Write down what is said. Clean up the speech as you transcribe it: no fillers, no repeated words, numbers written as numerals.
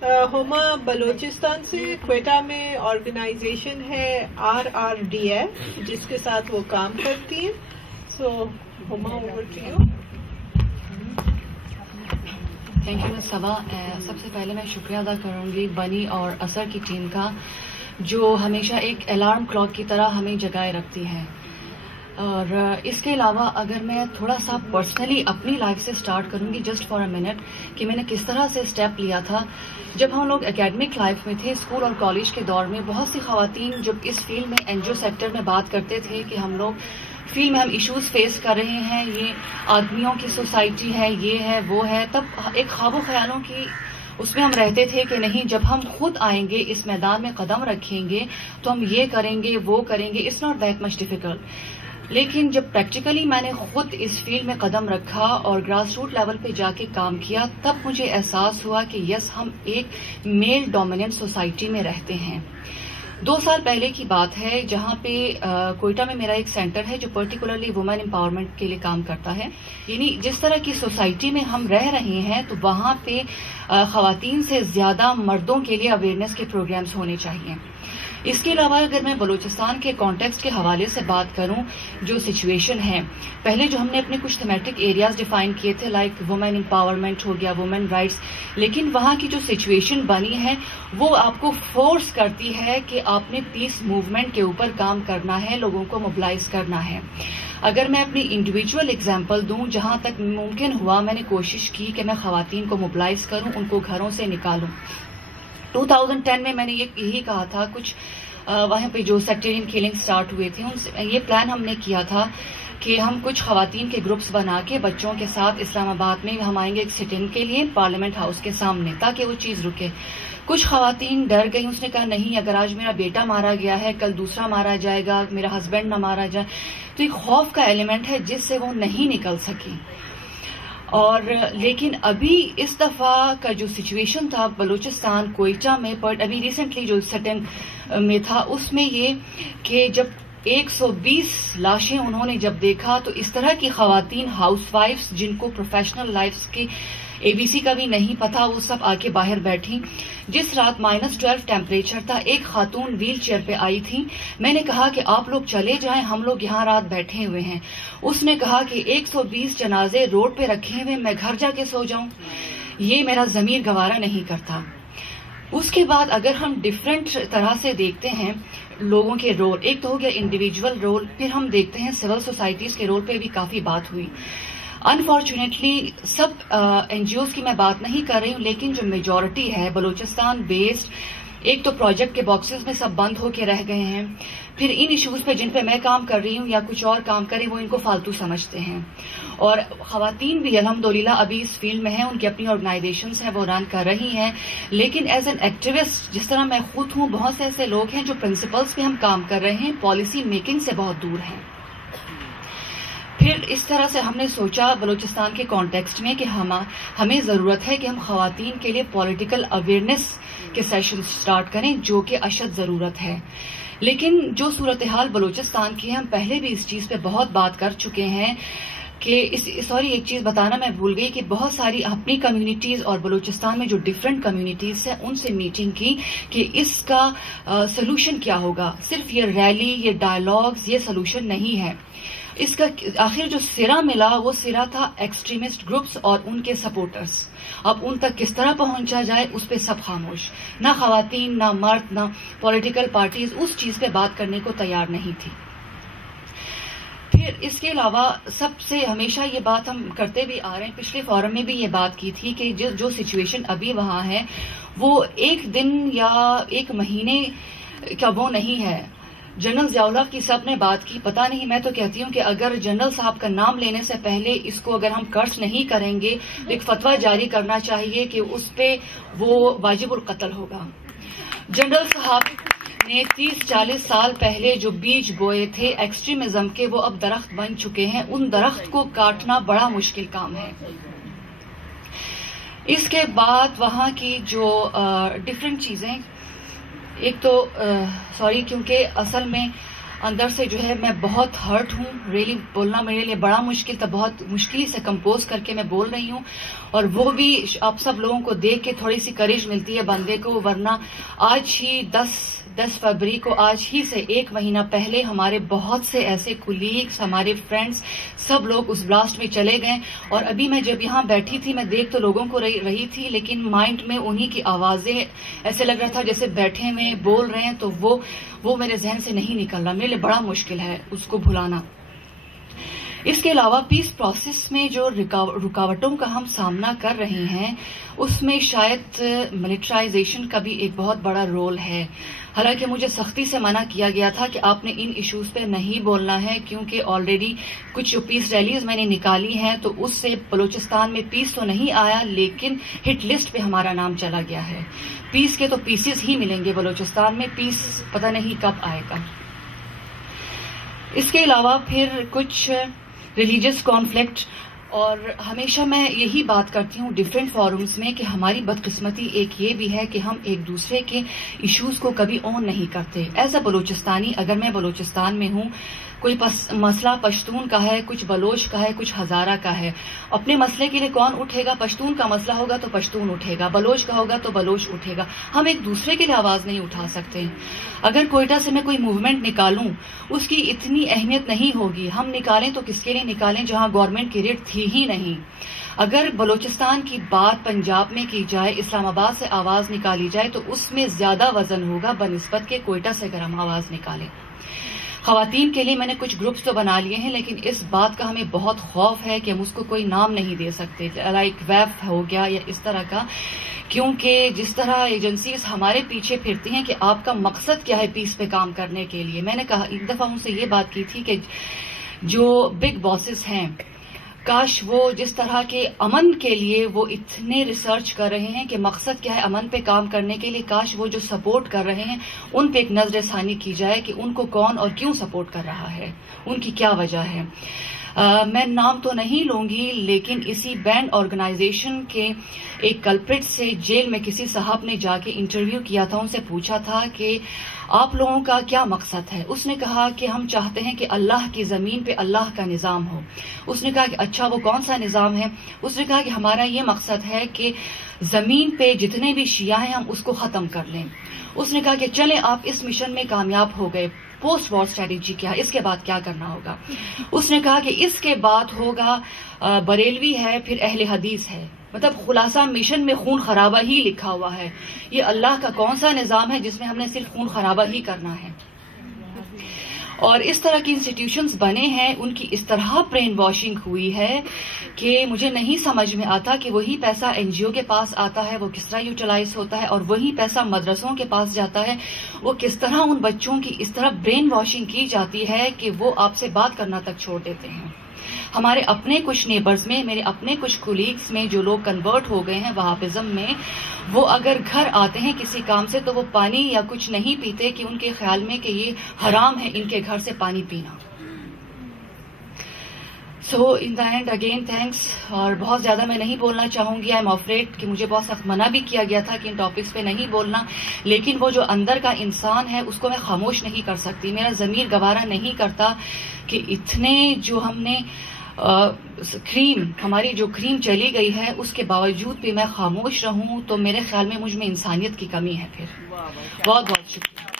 हुमा बलूचिस्तान से क्वेटा में ऑर्गेनाइजेशन है RRDF जिसके साथ वो काम करती हैं. So Huma, over to you. Thank you Saba. सबसे पहले मैं शुक्रिया अदा करूंगी बनी और असर की टीम का, जो हमेशा एक अलार्म क्लॉक की तरह हमें जगाए रखती है. और इसके अलावा अगर मैं थोड़ा सा पर्सनली अपनी लाइफ से स्टार्ट करूंगी जस्ट फॉर अ मिनट, कि मैंने किस तरह से स्टेप लिया था. जब हम लोग एकेडमिक लाइफ में थे, स्कूल और कॉलेज के दौर में, बहुत सी खवातीन जब इस फील्ड में एनजीओ सेक्टर में बात करते थे कि हम लोग फील्ड में हम इश्यूज फेस कर रहे हैं, ये आदमियों की सोसाइटी है, ये है वो है, तब एक ख्वाबों ख्यालों की उसमें हम रहते थे कि नहीं, जब हम खुद आएंगे इस मैदान में कदम रखेंगे तो हम ये करेंगे वो करेंगे, it's not that much difficult. लेकिन जब प्रैक्टिकली मैंने खुद इस फील्ड में कदम रखा और ग्रास रूट लेवल पे जाके काम किया, तब मुझे एहसास हुआ कि यस, हम एक मेल डोमिनेंट सोसाइटी में रहते हैं. 2 साल पहले की बात है, जहां पे कोयटा में मेरा एक सेंटर है जो पर्टिकुलरली वुमेन एम्पावरमेंट के लिए काम करता है. यानी जिस तरह की सोसाइटी में हम रह रहे हैं, तो वहां पे खवातीन से ज्यादा मर्दों के लिए अवेयरनेस के प्रोग्राम्स होने चाहिए. इसके अलावा अगर मैं बलूचिस्तान के कॉन्टेक्स्ट के हवाले से बात करूं, जो सिचुएशन है, पहले जो हमने अपने कुछ थीमेटिक एरियाज डिफाइन किए थे, लाइक वुमेन एम्पावरमेंट हो गया, वुमेन राइट्स, लेकिन वहां की जो सिचुएशन बनी है वो आपको फोर्स करती है कि आपने पीस मूवमेंट के ऊपर काम करना है, लोगों को मोबिलाइज करना है. अगर मैं अपनी इंडिविजुअल एग्जाम्पल दूं, जहां तक मुमकिन हुआ मैंने कोशिश की कि मैं खवातीन को मोबिलाइज करूं, उनको घरों से निकालूं. 2010 में मैंने यही कहा था, कुछ वहां पे जो सेक्टेरियन किलिंग स्टार्ट हुए थे, उनसे ये प्लान हमने किया था कि हम कुछ खवातीन के ग्रुप्स बना के बच्चों के साथ इस्लामाबाद में हम आएंगे एक सिट इन के लिए पार्लियामेंट हाउस के सामने, ताकि वो चीज रुके. कुछ खवातीन डर गई, उसने कहा नहीं, अगर आज मेरा बेटा मारा गया है, कल दूसरा मारा जाएगा, मेरा हस्बैंड न मारा जाए. तो एक खौफ का एलिमेंट है जिससे वो नहीं निकल सकी. और लेकिन अभी इस दफा का जो सिचुएशन था बलूचिस्तान कोयटा में, पर अभी रिसेंटली जो सेटिंग में था, उसमें ये कि जब 120 लाशें उन्होंने जब देखा, तो इस तरह की खवातीन हाउसवाइफ्स जिनको प्रोफेशनल लाइफ्स की ABC का भी नहीं पता, वो सब आके बाहर बैठी. जिस रात -12 टेम्परेचर था, एक खातून व्हील चेयर पे आई थी. मैंने कहा कि आप लोग चले जाएं, हम लोग यहाँ रात बैठे हुए हैं. उसने कहा कि 120 जनाजे रोड पे रखे हुए, मैं घर जाके सो जाऊं, ये मेरा जमीर गवारा नहीं करता. उसके बाद अगर हम डिफरेंट तरह से देखते हैं लोगों के रोल, एक तो हो गया इंडिविजुअल रोल, फिर हम देखते हैं सिविल सोसाइटीज के रोल पे भी काफी बात हुई. अनफॉर्चुनेटली सब एनजीओज की मैं बात नहीं कर रही हूं, लेकिन जो मेजॉरिटी है बलूचिस्तान बेस्ड, एक तो प्रोजेक्ट के बॉक्सेस में सब बंद होके रह गए हैं, फिर इन इश्यूज पे जिन पे मैं काम कर रही हूं या कुछ और काम करें, वो इनको फालतू समझते हैं. और खवातीन भी अल्हम्दुलिल्लाह अभी इस फील्ड में हैं, उनकी अपनी ऑर्गेनाइजेशंस हैं, वो रन कर रही हैं. लेकिन एज एन एक्टिविस्ट, जिस तरह मैं खुद हूं, बहुत से ऐसे लोग हैं जो प्रिंसिपल्स पे हम काम कर रहे हैं, पॉलिसी मेकिंग से बहुत दूर हैं. फिर इस तरह से हमने सोचा बलूचिस्तान के कॉन्टेक्स्ट में कि हमें जरूरत है कि हम खवातीन के लिए पॉलिटिकल अवेयरनेस के सेशन स्टार्ट करें, जो कि अशद जरूरत है. लेकिन जो सूरत हाल बलूचिस्तान की है, हम पहले भी इस चीज पे बहुत बात कर चुके हैं कि एक चीज बताना मैं भूल गई कि बहुत सारी अपनी कम्युनिटीज और बलूचिस्तान में जो डिफरेंट कम्युनिटीज है, उनसे मीटिंग की कि इसका सोल्यूशन क्या होगा. सिर्फ ये रैली, ये डायलॉग्स, ये सोल्यूशन नहीं है. इसका आखिर जो सिरा मिला, वो सिरा था एक्सट्रीमिस्ट ग्रुप्स और उनके सपोर्टर्स. अब उन तक किस तरह पहुंचा जाए, उस पे सब खामोश. ना खवातीन, ना मर्द, ना पॉलिटिकल पार्टीज उस चीज पे बात करने को तैयार नहीं थी. फिर इसके अलावा सबसे हमेशा ये बात हम करते भी आ रहे हैं, पिछले फोरम में भी ये बात की थी कि जो सिचुएशन अभी वहां है, वो एक दिन या एक महीने का वो नहीं है. जनरल ज़ियाउल्लाह की सब ने बात की, पता नहीं, मैं तो कहती हूं कि अगर जनरल साहब का नाम लेने से पहले इसको अगर हम कर्ज नहीं करेंगे, तो एक फतवा जारी करना चाहिए कि उस पे वो वाजिबुल कत्ल होगा. जनरल साहब ने 30-40 साल पहले जो बीज बोए थे एक्सट्रीमिज्म के, वो अब दरख्त बन चुके हैं. उन दरख्त को काटना बड़ा मुश्किल काम है. इसके बाद वहां की जो डिफरेंट चीजें, एक तो क्योंकि असल में اندر سے جو ہے میں بہت ہرٹ ہوں. ریئلی بولنا میرے لیے بڑا مشکل تھا, بہت مشکل سے کمپوز کر کے میں بول رہی ہوں, اور وہ بھی آپ سب لوگوں کو دیکھ کے تھوڑی سی کریج ملتی ہے بندے کو, ورنہ آج ہی 10 فروری کو, آج ہی سے 1 مہینہ پہلے ہمارے بہت سے ایسے کولیگز, ہمارے فرینڈز, سب لوگ اس بلاسٹ میں چلے گئے. اور ابھی میں جب یہاں بیٹھی تھی میں دیکھ تو لوگوں کو رہی تھی, لیکن مائنڈ میں انہی کی آوازیں ایسے لگ رہا تھا جیسے بیٹھے میں بول رہے ہیں, تو وہ میرے ذہن سے نہیں نکل رہا. میرے لیے بڑا مشکل ہے اس کو بھلانا. اس کے علاوہ پیس پروسیس میں جو رکاوٹوں کا ہم سامنا کر رہے ہیں اس میں شاید ملٹرائزیشن کا بھی ایک بہت بڑا رول ہے. حالانکہ مجھے سختی سے منع کیا گیا تھا کہ آپ نے ان ایشوز پہ نہیں بولنا ہے, کیونکہ آلریڈی کچھ جو پیس ریلیز میں نے نکالی ہیں تو اس سے بلوچستان میں پیس تو نہیں آیا, لیکن ہٹ لسٹ پہ ہمارا نام چلا گیا ہے. پیس کے تو پیسز ہی ملیں گے بلوچستان میں, پیس پتہ نہیں کب آئے گا. اس کے علاوہ پھر کچھ ریلیجس کانفلکٹ, اور ہمیشہ میں یہی بات کرتی ہوں ڈفرینٹ فورمز میں کہ ہماری بدقسمتی ایک یہ بھی ہے کہ ہم ایک دوسرے کے ایشوز کو کبھی اون نہیں کرتے. ایز اے بلوچستانی, اگر میں بلوچستان میں ہوں, کوئی مسئلہ پشتون کا ہے, کچھ بلوچ کا ہے, کچھ ہزارہ کا ہے, اپنے مسئلے کے لیے کون اٹھے گا؟ پشتون کا مسئلہ ہوگا تو پشتون اٹھے گا, بلوچ کا ہوگا تو بلوچ اٹھے گا. ہم ایک دوسرے کے لیے آواز نہیں اٹھا سکتے. اگر کوئٹہ سے میں کوئی موومنٹ نکالوں اس کی اتنی اہمیت نہیں ہوگی. ہم نکالیں تو کس کے لیے نکالیں جہاں گورنمنٹ کی ریٹ تھی ہی نہیں. اگر بلوچستان کی بات پنجاب میں کی جائے, اسلام آباد سے آواز نکالی جائے تو اس میں زیادہ وزن ہوگا بنسبت کے کوئٹہ سے اگر ہم آواز نکالیں. خواتین کے لیے میں نے کچھ گروپس تو بنا لیے ہیں, لیکن اس بات کا ہمیں بہت خوف ہے کہ ہم اس کو کوئی نام نہیں دے سکتے, لائک ویف ہو گیا یا اس طرح کا, کیونکہ جس طرح ایجنسیز ہمارے پیچھے پھرتی ہیں کہ آپ کا مقصد کیا ہے پیس پہ کام کرنے کے لیے. میں نے کہا ایک دفعہ ان سے یہ بات کی تھی کہ جو بگ باسز ہیں, کاش وہ جس طرح کے امن کے لیے وہ اتنے ریسرچ کر رہے ہیں کہ مقصد کیا ہے امن پہ کام کرنے کے لیے, کاش وہ جو سپورٹ کر رہے ہیں ان پہ ایک نظر ثانی کی جائے کہ ان کو کون اور کیوں سپورٹ کر رہا ہے, ان کی کیا وجہ ہے. میں نام تو نہیں لوں گی, لیکن اسی بینڈ آرگنائزیشن کے ایک کلپریٹ سے جیل میں کسی صاحب نے جا کے انٹرویو کیا تھا, ان سے پوچھا تھا کہ آپ لوگوں کا کیا مقصد ہے. اس نے کہا کہ ہم چاہتے ہیں کہ اللہ کی زمین پہ اللہ کا نظام ہو. اس نے کہا کہ اچھا وہ کون سا نظام ہے؟ اس نے کہا کہ ہمارا یہ مقصد ہے کہ زمین پہ جتنے بھی شیعہ ہیں ہم اس کو ختم کر لیں. اس نے کہا کہ چلیں آپ اس مشن میں کامیاب ہو گئے, پوسٹ وار اسٹریٹجی کیا, اس کے بعد کیا کرنا ہوگا؟ اس نے کہا کہ اس کے بعد ہوگا بریلوی ہے, پھر اہل حدیث ہے. مطلب خلاصہ مشن میں خون خرابہ ہی لکھا ہوا ہے. یہ اللہ کا کون سا نظام ہے جس میں ہم نے صرف خون خرابہ ہی کرنا ہے؟ اور اس طرح کی انسٹیٹیوشنز بنے ہیں, ان کی اس طرح برین واشنگ ہوئی ہے کہ مجھے نہیں سمجھ میں آتا کہ وہی پیسہ این جی او کے پاس آتا ہے وہ کس طرح یوٹیلائز ہوتا ہے, اور وہی پیسہ مدرسوں کے پاس جاتا ہے وہ کس طرح ان بچوں کی اس طرح برین واشنگ کی جاتی ہے کہ وہ آپ سے بات کرنا تک چھوڑ دیتے ہیں. ہمارے اپنے کچھ نیبرز میں, میرے اپنے کچھ کولیگز میں جو لوگ کنورٹ ہو گئے ہیں وہابزم میں, وہ اگر گھر آتے ہیں کسی کام سے تو وہ پانی یا کچھ نہیں پیتے کہ ان کے خیال میں کہ یہ حرام ہے ان کے گھر سے پانی پینا. سو ان دا اینڈ اگین تھینکس. اور بہت زیادہ میں نہیں بولنا چاہوں گی, آئی ایم افریڈ کہ مجھے بہت سخت منع بھی کیا گیا تھا کہ ان ٹاپکس پہ نہیں بولنا, لیکن وہ جو اندر کا انسان ہے اس کو میں خاموش نہیں کر سکتی. میرا ضمیر گوارا نہیں کرتا کہ اتنے جو ہم نے ہماری جو کریم چلی گئی ہے اس کے باوجود بھی میں خاموش رہوں, تو میرے خیال میں مجھ میں انسانیت کی کمی ہے. پھر بہت بہت شکریہ.